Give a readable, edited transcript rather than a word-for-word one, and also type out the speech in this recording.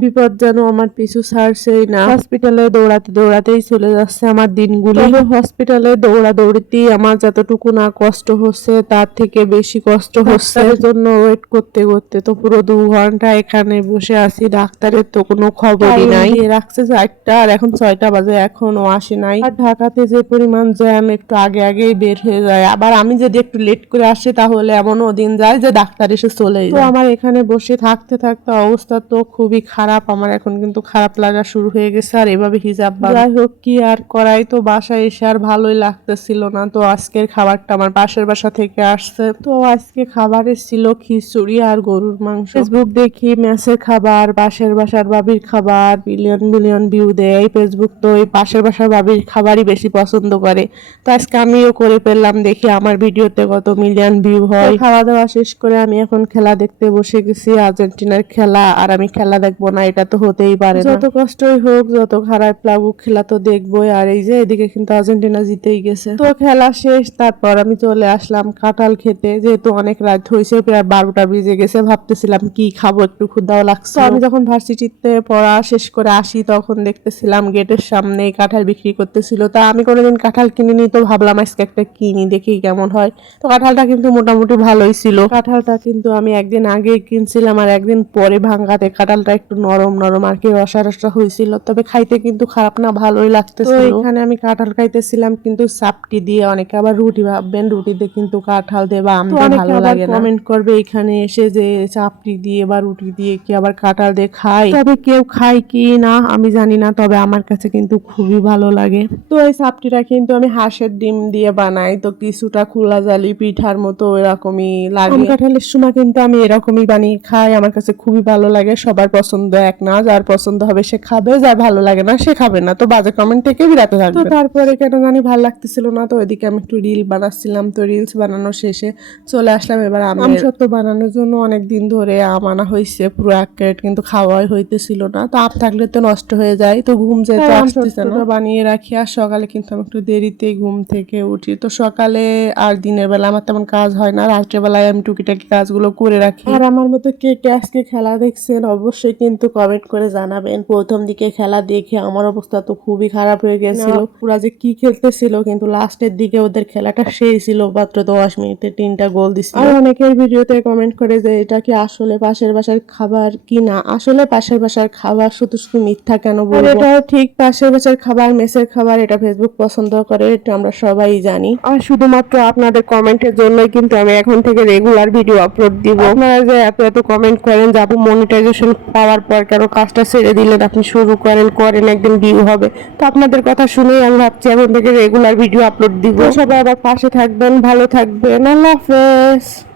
বিপদ যেন আমার পিছু ছাড়ছেই না। হসপিটালে দৌড়াতে দৌড়াতেই চলে যাচ্ছে আমার দিনগুলো। হসপিটালে দৌড়াতেই আমার যতটুকু না কষ্ট হচ্ছে তার থেকে বেশি কষ্ট হচ্ছে। এর জন্য ওয়েট করতে করতে তো পুরো 2 ঘন্টা এখানে বসে আছি, ডাক্তারের তো কোনো খবরই নাই। রাখছে 4টা আর এখন 6টা বাজে, এখনো আসে নাই। আর ঢাকাতে যে পরিমাণ জ্যাম, একটু আগে আগেই বের হয়ে যায়। আবার আমি যদি একটু লেট করে আসি তাহলে এমনও দিন যায় যে ডাক্তার এসে চলে যায়। তো আমার এখানে বসে থাকতে থাকতে অবস্থা তো খুবই খারাপ। আমার এখন কিন্তু খারাপ লাগা শুরু হয়ে গেছে। আর এভাবে হিজাব যাই হোক কি আর করাই, তো বাসায় এসে আর ভালোই লাগতেছিল না। তো আজকের খাবারটা আমার পাশের বাসা থেকে আসছে। তো আজকে খাবারে ছিল খিচুড়ি আর গরুর মাংস। ফেসবুক দেখি মেসের খাবার, পাশের বাসার বাবির খাবার বিলিয়ন বিলিয়ন ভিউ দেয় ফেসবুক, তো এই পাশের বাসার বাবির খাবারই বেশি পছন্দ করে। তো আজকে আমিও করে ফেললাম, দেখি আমার ভিডিওতে কত মিলিয়ন ভিউ হয়। খাওয়া দাওয়া শেষ করে আমি এখন খেলা দেখতে বসে গেছি, আর্জেন্টিনার খেলা। আর আমি খেলা দেখবো না এটা তো হতেই পারে না। যত কষ্টই হোক, যত খারাপ লাগুক, খেলা তো দেখবোই। আর এই যে এদিকে কিন্তু আর্জেন্টিনা জিতেই গেছে। তো খেলা শেষ, তারপর আমি চলে আসলাম কাঁঠাল খেতে, যেহেতু অনেক রাত হয়েছে, প্রায় 12টা বেজে গেছে। ভাবতেছিলাম কি খাবো, একটু ক্ষুধাও লাগছে। আমি যখন ভার্সিটিতে পড়া শেষ করে আসি তখন দেখতেছিলাম গেটের সামনে কাঁঠাল বিক্রি করতেছিল। তা আমি কোনোদিন কাঁঠাল কিনিনি, তো ভাবলাম আজকে একটা কিনি, দেখি কেমন হয়। তো কাঁঠালটা কিন্তু মোটামুটি ভালোই ছিল। কাঁঠালটা কিন্তু আমি একদিন আগেই কিনছিলাম আর একদিন পরে ভাঙাতে কাঁঠালটা একটু নরম নরম আর কি রসা রসা হয়েছিল। তবে খাইতে কিন্তু খারাপ না, ভালোই লাগতেছিল। এখানে আমি কাঁঠাল খাইতেছিলাম কিন্তু চাপটি দিয়ে। অনেকে আবার রুটি ভাববেন, রুটিতে কিন্তু কাঁঠাল দিয়ে বা আম দিয়ে ভালো লাগে না। কমেন্ট করবে এখানে এসে যে চাপটি দিয়ে বা রুটি দিয়ে কি আবার কাঁঠাল দিয়ে খায়। তবে কেউ খায় কি না আমি জানি না, তবে আমার কাছে কিন্তু খুবই ভালো লাগে। তো এই চাপটিটা কিন্তু আমি হাঁসের ডিম দিয়ে বানাই, তো কিছুটা খোলা জালি পিঠার মতো এরকমই লাগে। কাঁঠালের সময় কিন্তু আমি এরকমই বানিয়ে খাই, আমার কাছে খুবই ভালো লাগে। সবার পছন্দ এক না, যার পছন্দ হবে সে খাবে, যার ভালো লাগে না সে খাবে না। তো বাজে কমেন্ট থেকে বিরত থাকবে। তো তারপরে কেন জানি ভালো লাগতেছিল না, তো ওইদিকে আমি একটু রিল বানাচ্ছিলাম। তো রিলস বানানো শেষে চলে আসলাম এবার আম সত্ত্ব বানানোর জন্য। অনেক দিন ধরে আম আনা হয়েছে পুরো 1 ক্যারেট, কিন্তু খাওয়াই হইতেছিল না। তো আম থাকলে তো নষ্ট হয়ে যায়, তো ঘুম যেতে আসতেছে না, বানিয়ে রাখি। আর সকালে কিন্তু আমি একটু দেরিতে ঘুম থেকে উঠি। তো সকালে আর দিনের বেলা আমার তেমন কাজ হয় না, রাত্রে বেলায় আমি টুকিটাকি কাজগুলো করে রাখি। আর আমার মতো কে কে আজকে খেলা দেখছেন অবশ্যই কিন্তু কমেন্ট করে জানাবেন। প্রথম দিকে খেলা দেখে আমার অবস্থা তো খুবই খারাপ হয়ে গেছিল, পুরা যে কি খেলতেছিল। কিন্তু লাস্টের দিকে ওদের খেলাটা সেই ছিল, মাত্র 10 মিনিটে 3টা গোল দিছিল। আর অনেকের ভিডিওতে কমেন্ট করে যে এটা কি আসলে পাশের বাসার খাবার কি না। আসলে পাশের বাসার খাবার, শুধু শুধু মিথ্যা কেন বলবো। এটাও ঠিক, পাশের বাসার খাবার মেসের খাবার এটা ফেসবুক পছন্দ করে, এটা আমরা সবাই জানি। আর শুধুমাত্র আপনাদের কমেন্টের জন্যই কিন্তু আমি এখন থেকে রেগুলার ভিডিও আপলোড দিব। আপনারা যে এত এত কমেন্ট করেন যে আপু মনিটাইজেশন পাওয়ার পর কেন কাজটা ছেড়ে দিলেন, আপনি শুরু করেন একদিন ভিউ হবে। তো আপনাদের কথা শুনেই আমি ভাবছি এখন থেকে রেগুলার ভিডিও আপলোড দিব। সবাই আবার পাশে থাকবেন, ভালো থাকবেন, আল্লাহ হাফেজ।